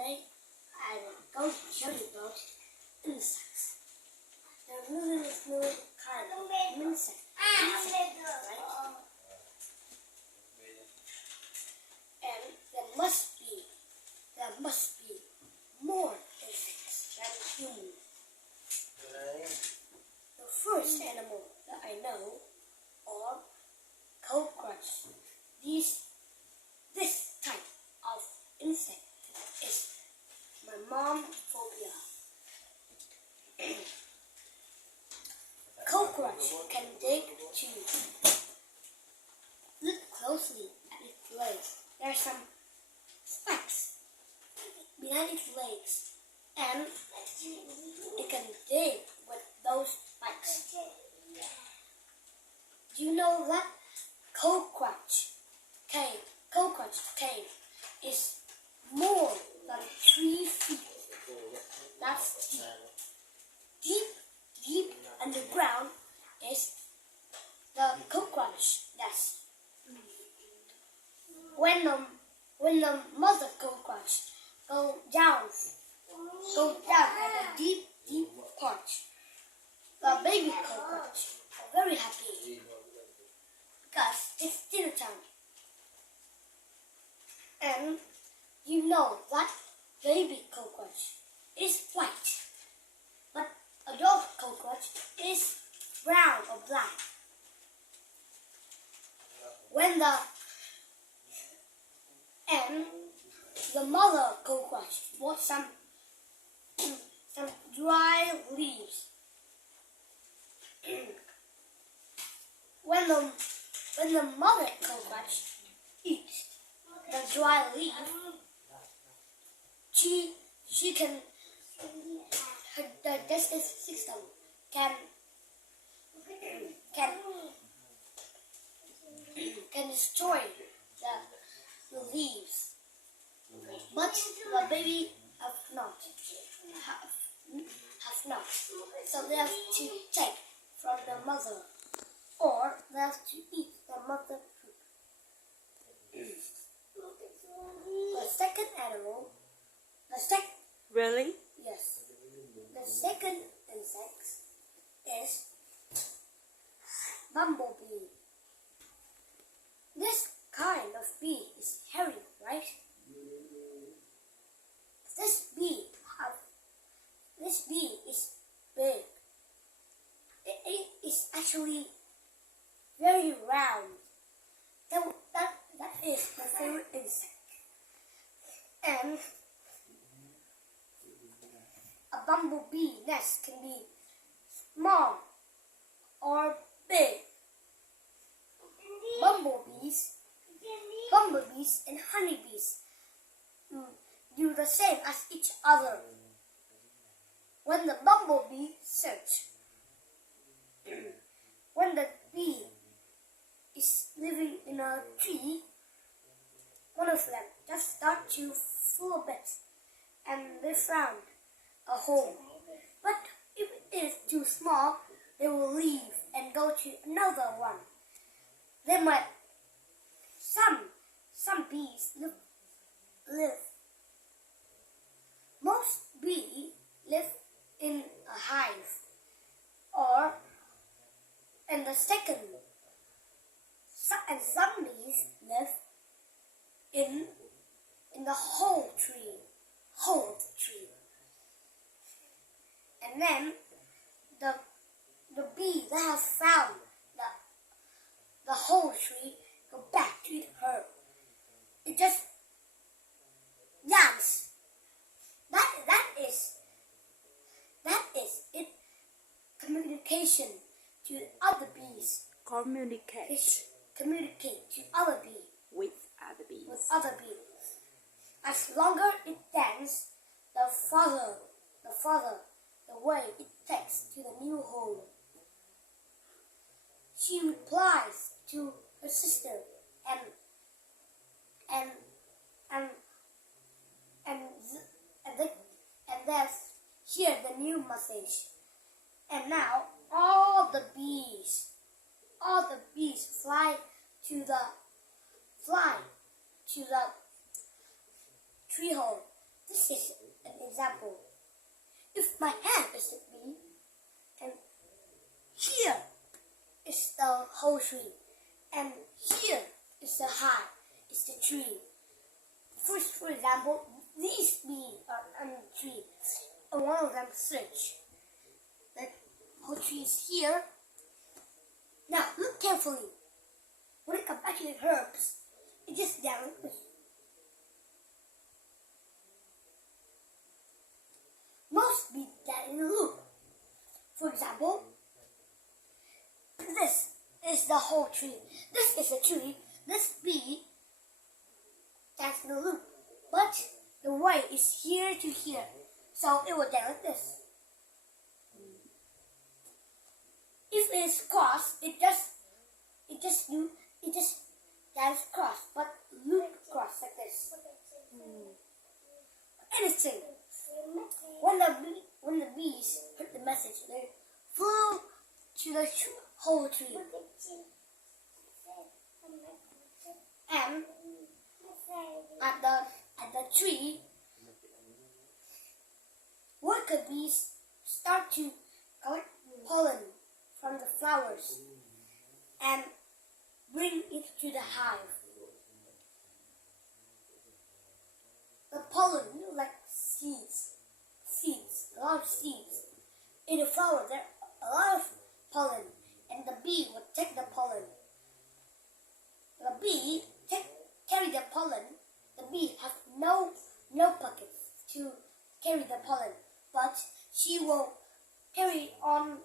Today I'm going to tell you about insects. There are millions kinds of insects, right? And there must be more insects than humans. The first animal that I know are cockroaches. This type of insect is my mom's phobia. Cockroach can dig too. Look closely at its legs. There are some spikes behind its legs, and it can dig with those spikes. Do you know that cockroach cave is more than 3 feet? That's deep. Deep underground is the cockroach nest. When the mother cockroach go down at the deep part, the baby cockroach are very happy because it's dinner time. And you know that baby cockroach is white, but adult cockroach is brown or black. When the mother cockroach bought some dry leaves. When the mother cockroach eats the dry leaf, she can, her digestive system can destroy the leaves, but the baby have not. So they have to take from the mother, or they have to eat the mother poop. The second animal, Really? Yes. The second insect is bumblebee. This kind of bee is hairy, right? This bee is big. It is actually very round. That is my favorite insect. And a bumblebee nest can be small or big. Bumblebees and honeybees do the same as each other. When the bumblebee searches, when the bee is living in a tree, one of them just start to flew a bit, and they found a home. But if it is too small, they will leave and go to another one. They might. Some bees live. Most bees live in a hive, or in the second. And some bees live in the whole tree. And then the bee that has found the whole tree go back to her. It just dance. That is it. Communication to other bees. Communicate To other bees. with other bees. As longer it dances, the farther the way it takes to the new home. She replies to her sister and they hear the new message. And now all the bees fly to the tree hole. This is an example. If my hand is a bee, and here is the whole tree, and here is the hive, is the tree. First, for example, these bees are on the tree, and one of them search. The whole tree is here. Now look carefully. When it comes back to the herbs, it just down. Most bees that in a loop. For example, this is the whole tree. This is a tree. This bee that's in a loop. But the way is here to here. So it will down like this. If it is cross, it just dance cross, but loop cross like this. Anything. When the bees heard the message, they flew to the whole tree. And at the tree, worker bees start to collect pollen from the flowers and bring it to the hive. The pollen look like seeds, a lot of seeds. In the flower there are a lot of pollen, and the bee will take the pollen. The bee carry the pollen. The bee has no pockets to carry the pollen, but she will carry it on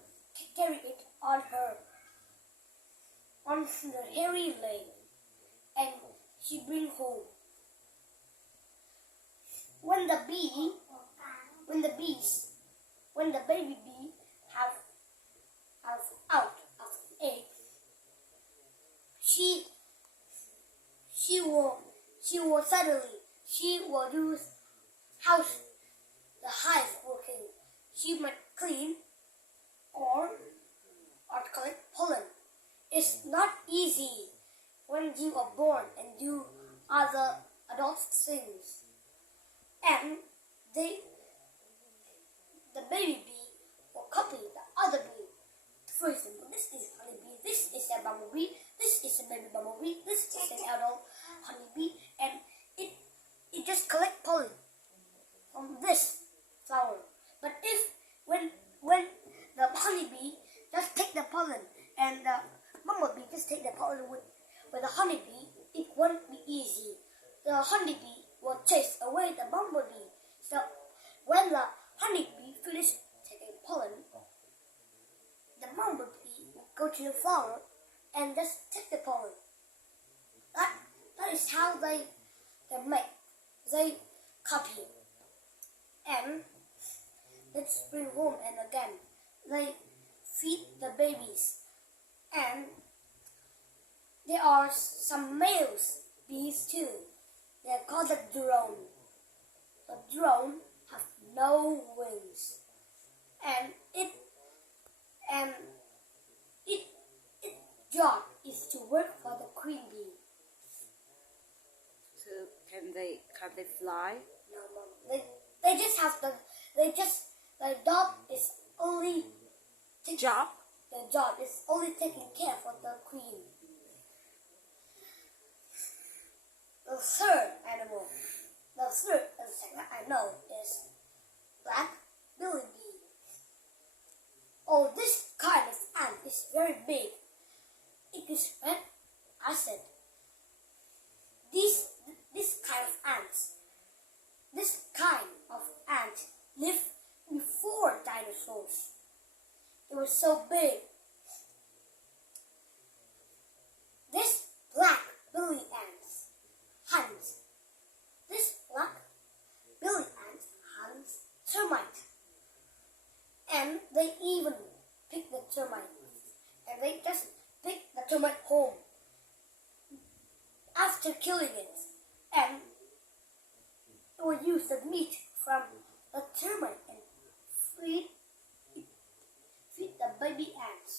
the hairy leg, and she bring home. When the baby bee have out of the egg, she will do house the hive working. She might clean or collect pollen. It's not easy when you are born and do other adult things. And the baby bee will copy the other bee. For example, this is honeybee, this is a bumblebee, this is a baby bumblebee, this is an adult honeybee, and it just collect pollen from this flower. But when the honeybee just take the pollen and the bumblebee just take the pollen with the honeybee, it won't be easy. The honeybee will chase away the bumblebee. So when the honeybee finishes taking pollen, the bumblebee will go to the flower and just take the pollen. That is how they copy. And let's bring home, and again they feed the babies. And there are some males bees too. They are called the drone. The drone have no wings, and its job is to work for the queen bee. So can they fly? No, Mom. They just have the job is only Job? The job is only taking care for the queen. The third animal, the third insect that I know is black billy bee. Oh, this kind of ant is very big. It is red acid. This kind of ant lived before dinosaurs. It was so big. This black billy ant hunts. This black billy ant hunts termite. And they even pick the termite. And they just pick the termite home after killing it. And it will use the meat from the termite and feed the baby ants.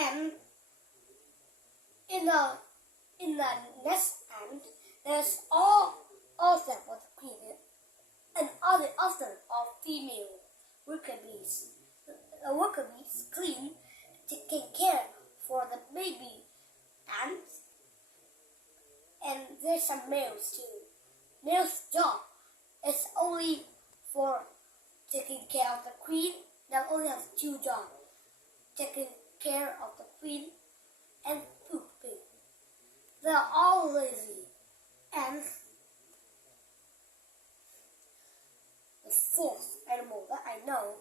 And in the nest ant, There's all of them was queen, and other often are female worker bees. The worker bees clean, taking care for the baby ants, and there's some males too. Male's job is only for taking care of the queen. They only have two jobs: taking care of the queen and pooping. They're all lazy. And the fourth animal that I know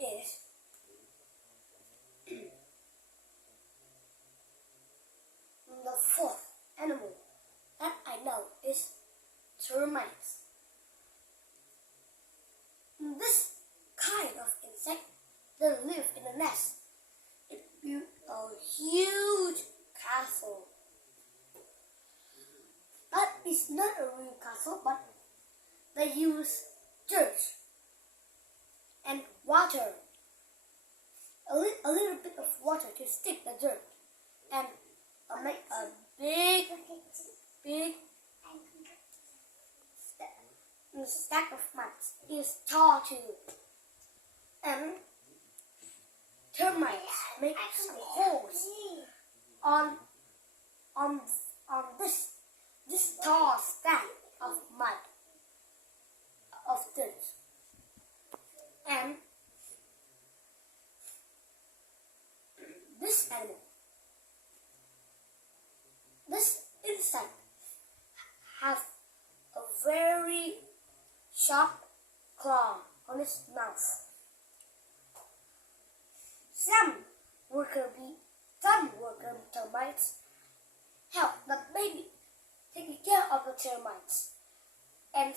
is the fourth animal that I know is termites. This kind of insect, they live in a nest. It built a huge castle. But it's not a real castle, but they use dirt and water, a little bit of water to stick the dirt, and make a big stack of mud. It's tall too. And termites make some holes on this tall stack of mud, of dirt. And this animal, this insect, has a very sharp claw on its mouth. Some worker termites help the baby taking care of the termites, and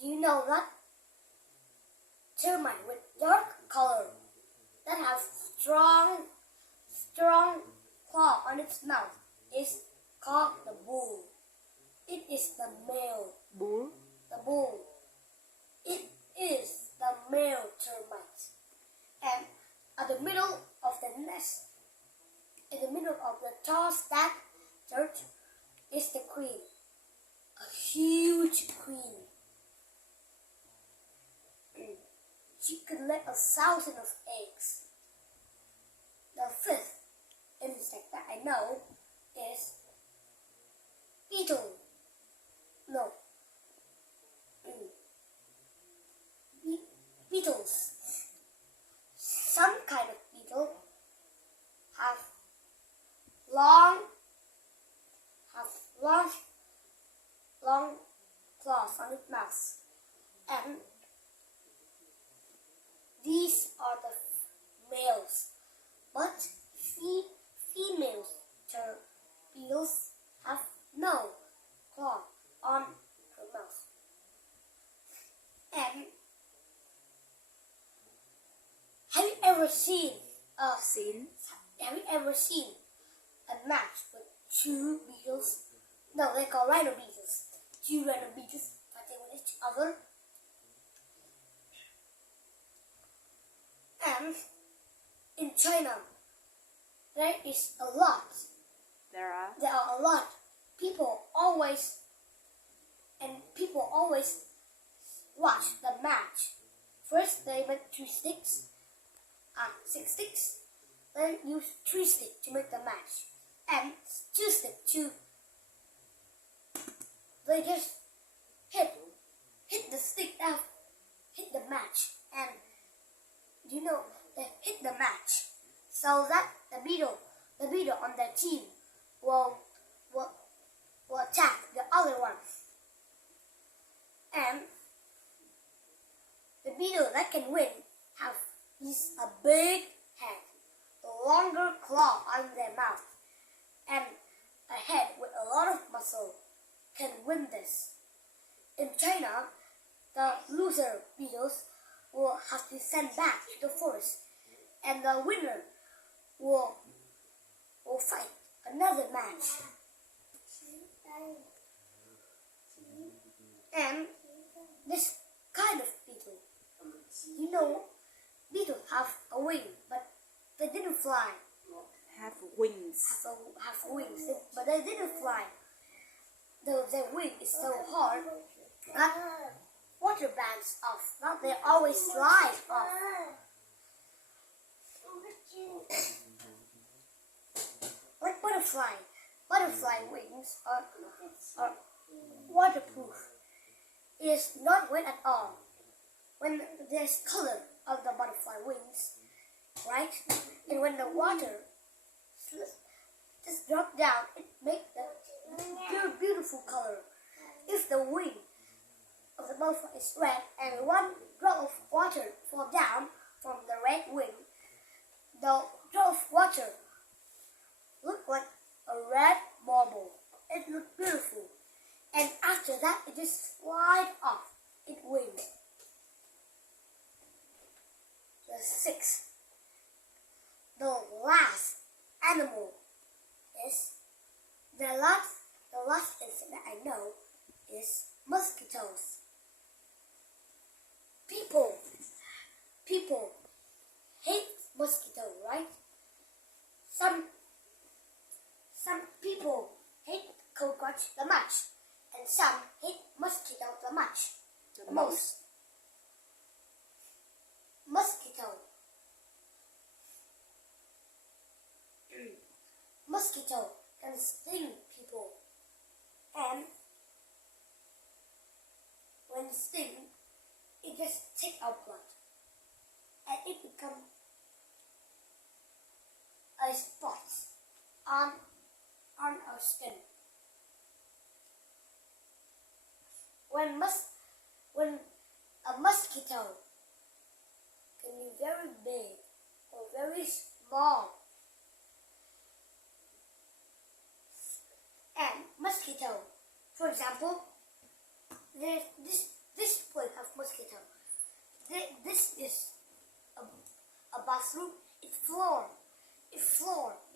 do you know that termite with dark color that has strong claw on its mouth is called the bull. It is the male. Bull? The bull. It is the male termite. And at the middle of the nest, in the middle of the tall stack dirt, is the queen. A huge queen. She could lay 1,000 of eggs. The fifth insect that I know is beetle. No. Beetles. Some kind of beetle have long claws on its mouth, and these are the males, but females beetles have no claw on her mouth. And have you ever seen a match with two beetles? No, they call rhino beetles. Two rhino beetles fighting with each other. And in China, there is a lot. There are a lot. People always watch the match. First, they make 6 sticks. Then use 3 sticks to make the match, and 2 sticks to. They just hit the stick out, hit the match, and you know they hit the match so that the beetle on their team will attack the other one, and the beetle that can win have a big head, a longer claw on their mouth, and a head with a lot of muscle can win this. In China, the loser beetles will have to send back to the forest, and the winner will fight another match. And this kind of beetle, you know, beetles have a wing, but they didn't fly. have wings. have wings, but they didn't fly. Their wing is so hard that water bounce off. Now they always slide off. Like butterfly wings are waterproof. It is not wet at all. When there's color of the butterfly wings, right? And when the water just drop down, it makes the beautiful color. If the wing of the butterfly is red and one drop of water fall down from the red wing, the drop of water look like a red marble. It looked beautiful. And after that, it just slide off its wings. The sixth, the last animal is the last insect that I know is mosquitoes. People hate mosquitoes, right? Some people hate cockroach the much, and some hate mosquito the much. The most. Mosquito can sting people, and when it stings, it just takes our blood, and it becomes a spot on our skin. When a mosquito can be very big or very small, and mosquito, for example, there's this point of mosquito. This is a bathroom. Its floor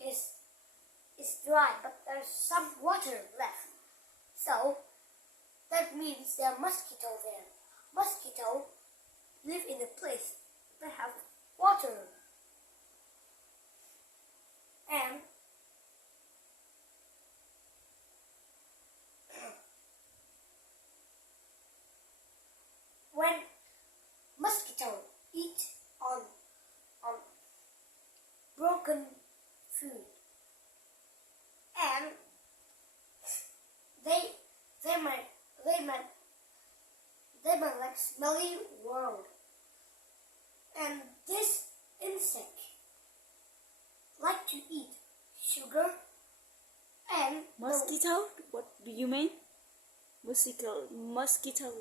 is dry, but there's some water left. So that means there are mosquitoes there. Mosquitoes live in a place that have water. And when mosquitoes eat on broken food, and they might like smelly world. And this insect like to eat sugar and Mosquito? What do you mean? Mosquito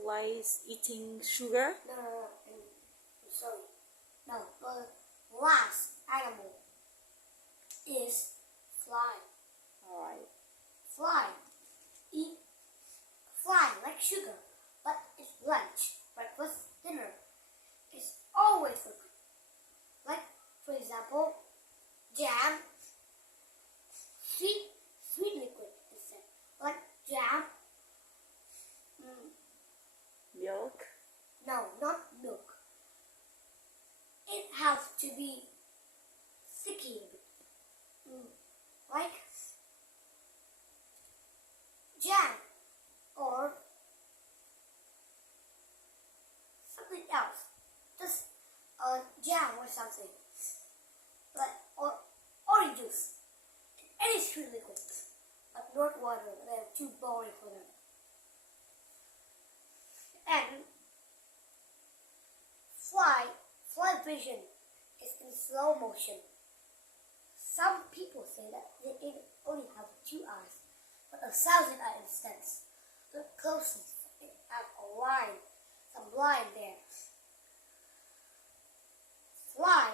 likes eating sugar? No, I'm sorry. No, the last animal is fly. Alright. Fly like sugar, but it's lunch, breakfast, dinner. It's always food. Like, for example, jam, sweet liquid insect, like jam. Milk? No, not milk. It has to be sticky, like jam or something else. Just jam or something, like or orange juice. Any sweet liquid, but not water. They're too boring for them. And fly vision is in slow motion. Some people say that they only have 2 eyes, but 1,000 eye instance. Look closely, it has a line, some line there. Fly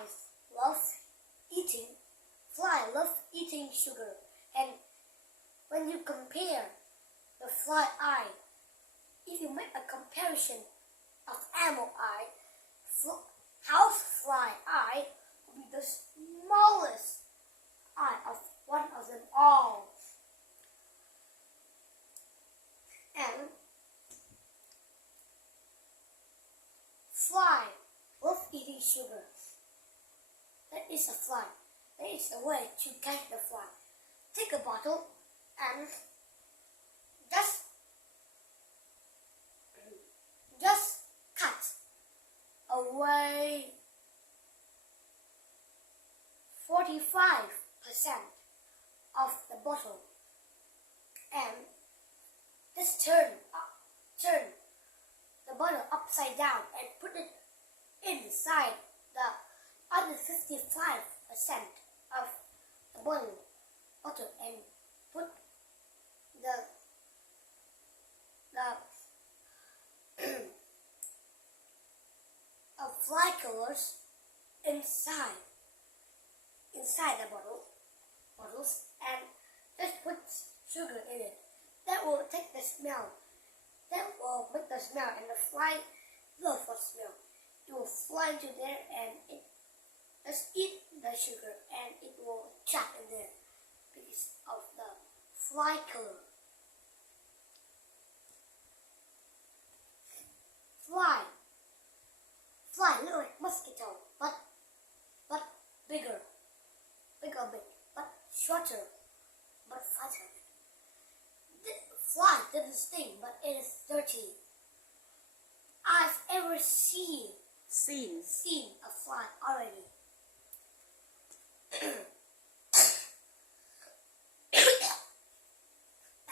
love eating sugar, and when you compare the fly eye, if you make a comparison of animal eye, housefly eye will be the smallest eye of one of them all. And fly love eating sugar. That is a fly. there is a way to catch the fly. Take a bottle and just cut away 45% of the bottle and just turn the bottle upside down and put it inside the other 55% of the bottle and put the fly killers inside the bottles and just put sugar in it. That will take the smell. That will make the smell, and the fly love for smell. It will fly into there and it just eat the sugar and it will trap in there because of the fly killer. Fly look like mosquito, but bigger, big, but shorter, but faster. The fly doesn't sting, but it is dirty. I've ever seen a fly already.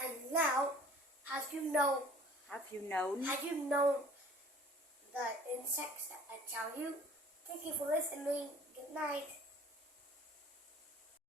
And now, have you known the insects that I tell you? Thank you for listening. Good night.